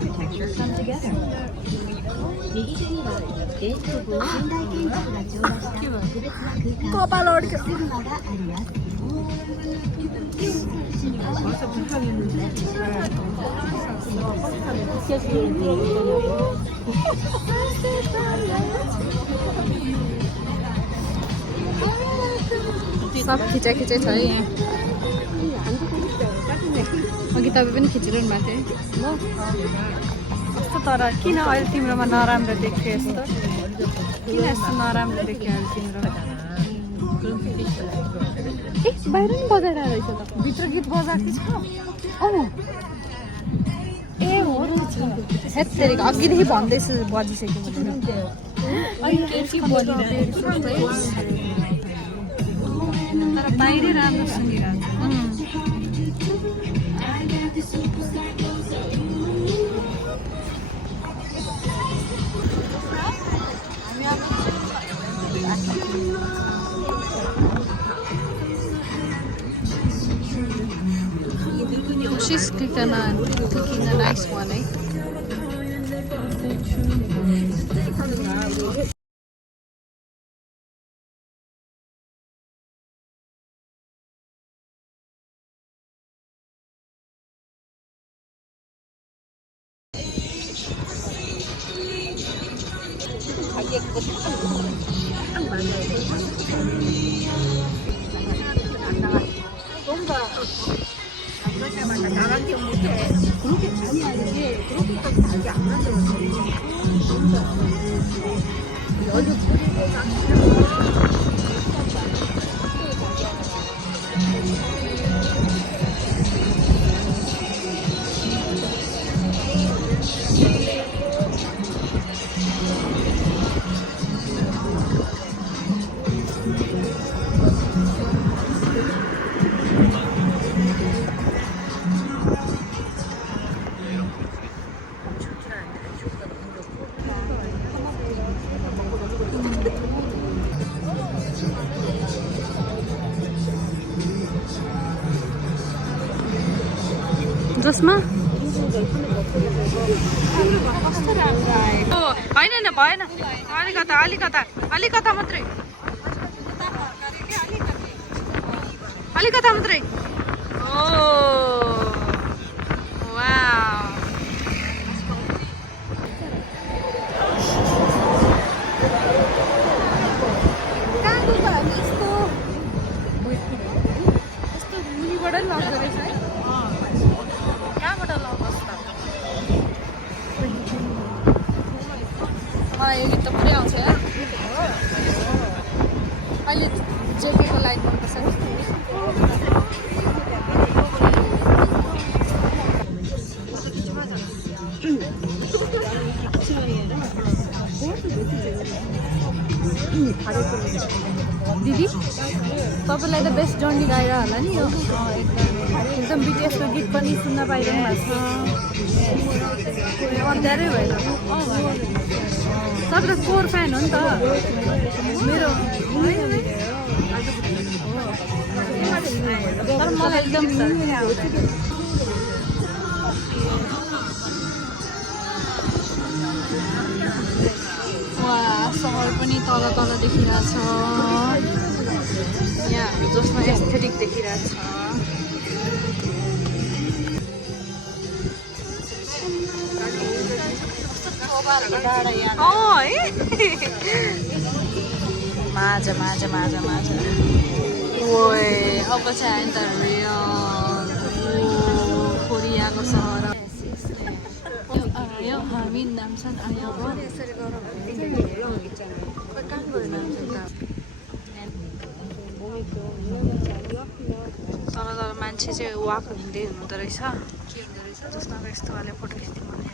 architecture come together. सब खिचा छ है यहाँ अघि तपाईँ पनि खिचिरहनु भएको थियो कस्तो तर किन अहिले तिम्रोमा नराम्रो देख्यो यस्तो किन यस्तो नराम्रो देख्यो अहिले तिम्रो बाहिर नि बजाइरहेको रहेछ त भित्र गीत बजाएको छ ए हो हेत्तेरिक अघिदेखि भन्दैछु बजिसक्यो तर बाहिरै राम्रो सुनिरहेको She's clicking the nice one, eh? जसमा होइन भएन अलिकता मात्रै ओ वाउ यस्तो मुनिबाट नि लाग्दो रहेछ है मलाई यो गीत त पुरै आउँछ अहिले जेपीको लाइट मनपर्छ दिदी तपाईँलाई त बेस्ट जर्नी गाएर होला नि यो एकदम बिटिएसको गीत पनि सुन्न पाइरहनु भएको छ अँध्यारै भएन तपाईँ त कोर फ्यान हो नि त मेरो तर मलाई एकदम वा सहर पनि तल तल देखिरहेछ यहाँ जसमा एस्थेटिक देखिरहेछ माझ ओए अब चाहिँ त कोरियाको सहर आयो हामी नाम्सान आयो तल मान्छे चाहिँ वाक हुँदै हुँदो रहेछ के हुँदो रहेछ जसमा यस्तो वाले फोटो खिच्थ्यौँ भने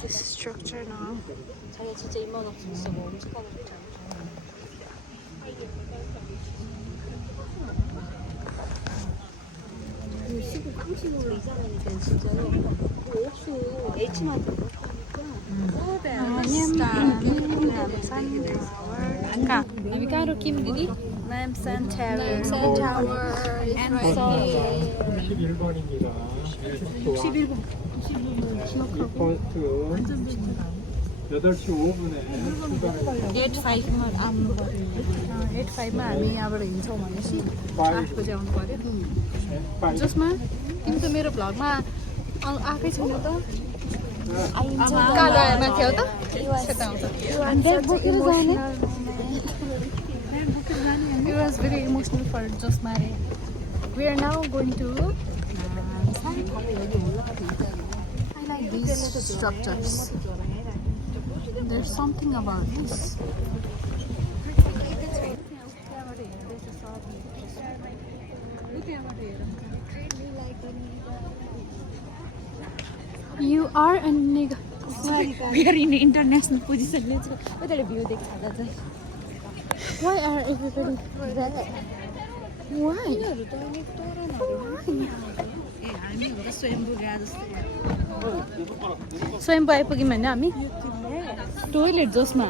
This structure now. 자기가 진짜 입만 없었어. 뭐 엄청나게 좋지 않아? 시국 깡식으로 이사하니까 진짜로 옥수 H만 Kak, Nabi Karo Kim Didi? Namsan Tower. Namsan Tower. And 11번입니다. 11번. 포인트 8시 5분에 출발해요. 8:05मा आउनु पर्यो 8:05मा हामी यहाँबाट हिँड्छौँ भनेपछि 8 बजे आउनु पर्यो जसमा तिमी त मेरो भ्लगमा आएकै छैन त कालो माथि आऊ त सेता आउँछ ब्याग बोकेर जाने It was very emotional for Josmare. We are now going to I like these structures. There's something about this. You are a nigga. We are in international position. What are the view? Why are everybody there? Why? Swayambhu आइपुग्यौँ होइन हामी toilet जसमा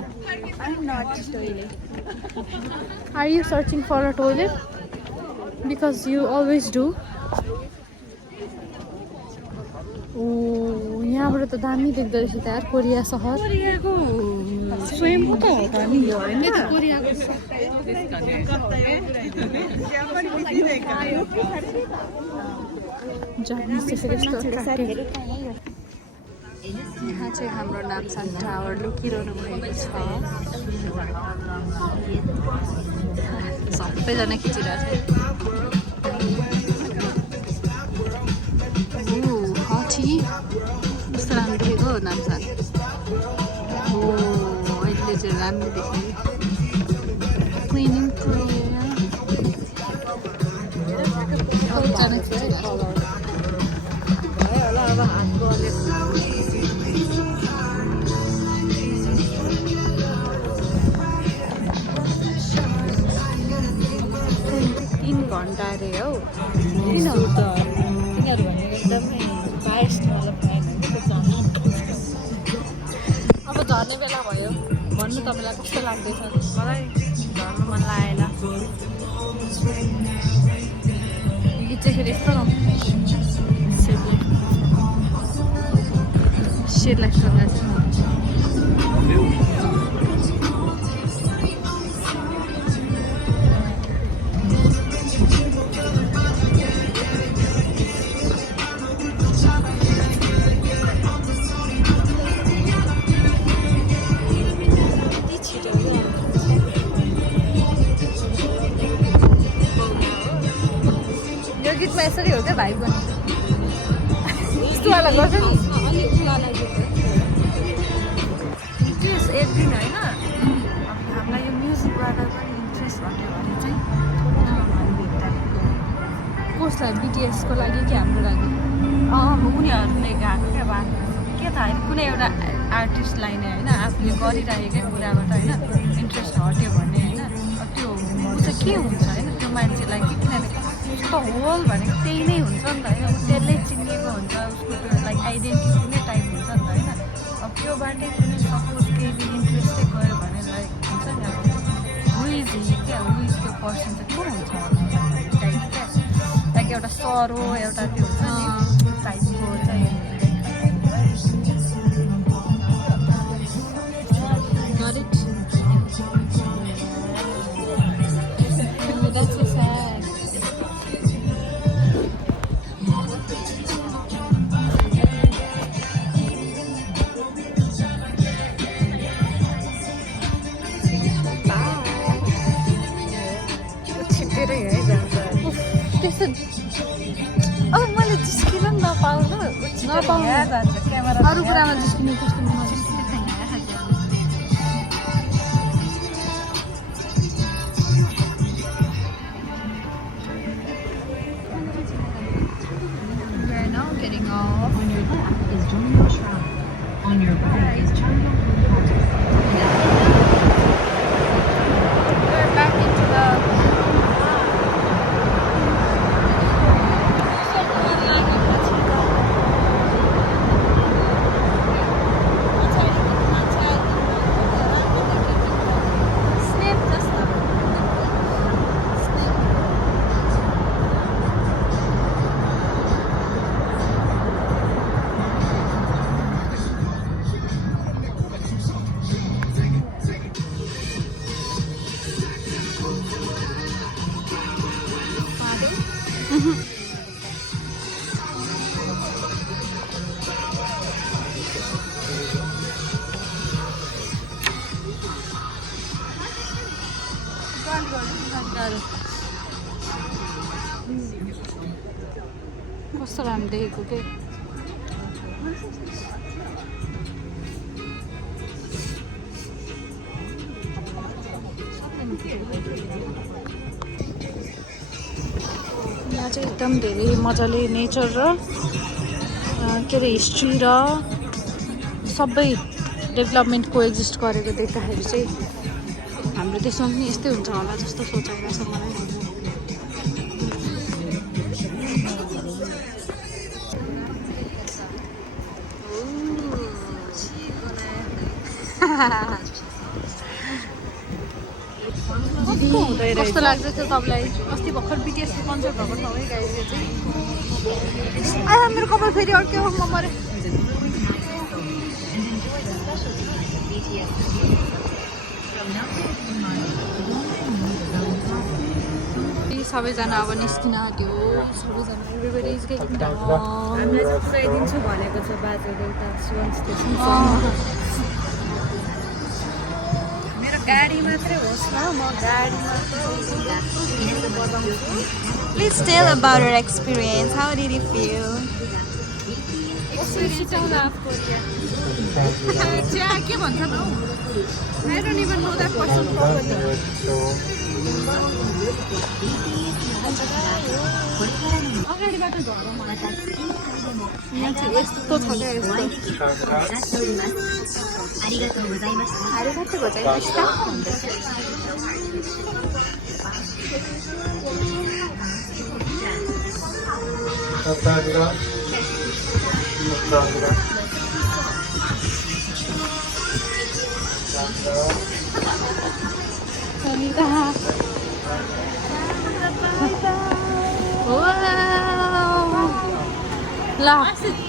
Are you searching for a toilet? Because you always do. यहाँबाट त दामी देख्दो रहेछ त यार कोरिया सहर कोरियाको स्वयम्भू त हो त नि यो होइन कोरियाको जापानिज त्यसरी यस्तो काटेर यहाँ चाहिँ हाम्रो नामसाङ टावर लुकिरहनु भएको छ सबैजना खिचिरहेको छ हठी कस्तो राम्रो देखेको हो नामसाङ अहिले चाहिँ राम्रो देखेँ क्लिनिङ सबैजना खिचिरहेको होला अब हात गलेको 3 घन्टा अरे हौ किन हो त तिनीहरू भनेको एकदमै बाइस्ट वाला फ्यान अब झर्ने बेला भयो भन्नु तपाईँलाई कस्तो लाग्दैछ मलाई झर्नु मन लागेन खिच्दाखेरि यस्तो सेट लाग्छ गीतमा यसरी हो क्या भाइ पनि यस्तोवाला गर्छ नि इन्ट्रेस्ट एड्रिन होइन हामीलाई यो म्युजिकबाट पनि इन्ट्रेस्ट भन्यो भने चाहिँ कसलाई बिटिएसको लागि कि हाम्रो लागि उनीहरूले गएको क्या बा के थाहा होइन कुनै एउटा आर्टिस्टलाई नै होइन आफूले गरिरहेकै कुराबाट होइन इन्ट्रेस्ट हट्यो भने होइन त्यो चाहिँ के हुन्छ होइन त्यो मान्छेलाई कि किनभने उसको होल भनेको त्यही नै हुन्छ नि त होइन त्यसले चिनिएको हुन्छ उसको त्यो लाइक आइडेन्टिटी नै टाइप हुन्छ नि त होइन अब त्योबाटै कुनै सपोज केही इन्ट्रेस्टै गयो भने लाइक हुन्छ नि अब हुइज क्या हुइज त्यो पर्सन चाहिँ को हुन्छ टाइप क्या लाइक एउटा सर हो एउटा त्यो हुन्छ नि टाइपको चाहिँ That's so sad. त्यस्तो अब मैले जिस्किन पनि नपाउनु अरू कुरामा जिस्किनु त्यस्तो getting off. On your left is Terminal Shroud. On your right is Terminal We're back into the कस्तो राम्रो देखेको के यहाँ चाहिँ एकदम धेरै मजाले नेचर र के अरे हिस्ट्री र सबै डेभलपमेन्ट कोएक्जिस्ट गरेको देख्दाखेरि चाहिँ हाम्रो देशमा पनि यस्तै हुन्छ होला जस्तो सोचाइरहेको छ मलाई कस्तो लाग्छ त्यो तपाईँलाई अस्ति भर्खर बिटिएसको कन्सर्ट भएको ठाउँ है गाइस यो चाहिँ आया मेरो कपाल फेरि अड्क्यो म मरे सबैजना अब निस्किन आँट्यो सबैजना एभ्रिबडी इज गेटिङ डाउन हामीलाई चाहिँ पुऱ्याइदिन्छु भनेको छ बाटोले उता सुवन स्टेसन मेरो गाडी मात्रै होस् न म गाडीमा बजाउँछु Please tell about your experience. How did you feel? South Korea. के भन्छ न I don't even know that person properly. अगाडिबाट झर्न मलाई यहाँ चाहिँ यस्तो छ क्या यस्तो ल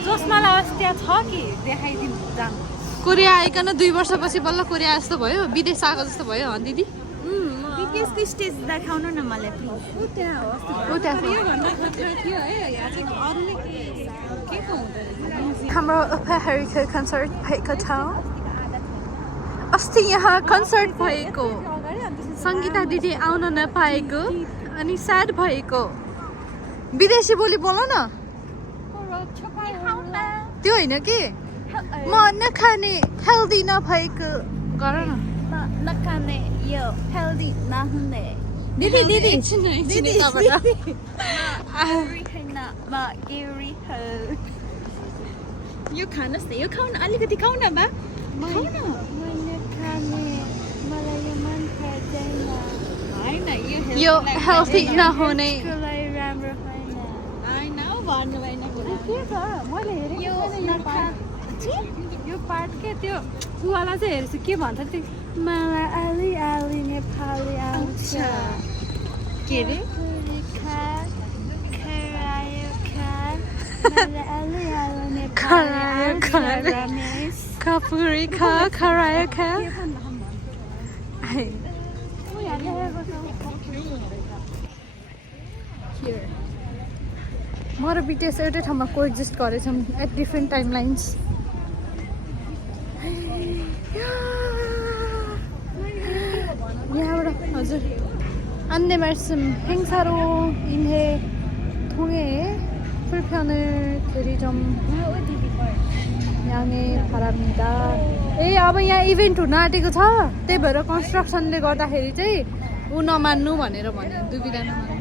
जसमा अस्ति त्यहाँ छ कि देखाइदिनु जानु कोरिया आइकन 2 वर्षपछि बल्ल कोरिया जस्तो भयो विदेश आएको जस्तो भयो हो दिदी बिटिएसको स्टेज देखाउनु न मलाई प्लिज योभन्दा खतरा थियो है यहाँ चाहिँ अरूले के को हुँदैन हाम्रो उपहारीको कन्सर्ट भएको ठाउँ अस्ति यहाँ कन्सर्ट भएको सङ्गीता दिदी आउन नपाएको अनि स्याड भएको विदेशी बोली बोल न त्यो होइन कि म नखाने हेल्दी नभएको गर न नखाने यो हेल्दी नहुने दिदी दिदी दिदी यो खानुहोस् न यो खाउन अलिकति खाउ न बा खाउ न यो हेल्दी नहुने यो पार्ट के त्यो उवाला चाहिँ हेर्छु के भन्छ त्यो मलाई अलि अलि नेपाली आउँछ के अरे कपुरी खा खरायो खा म र बिटिएस एउटै ठाउँमा कोएक्जिस्ट गरेछौँ एट डिफ्रेन्ट टाइम लाइन्स यहाँबाट हजुर 안내 말씀 행사로 인해 통해 불편을 드리 좀 양해 바랍니다. ए अब यहाँ इभेन्ट हुन आँटेको छ त्यही भएर कन्स्ट्रक्सनले गर्दाखेरि चाहिँ ऊ नमान्नु भनेर भन्यो दुविधा नमान्नु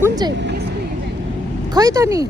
कुन चाहिँ खै त नि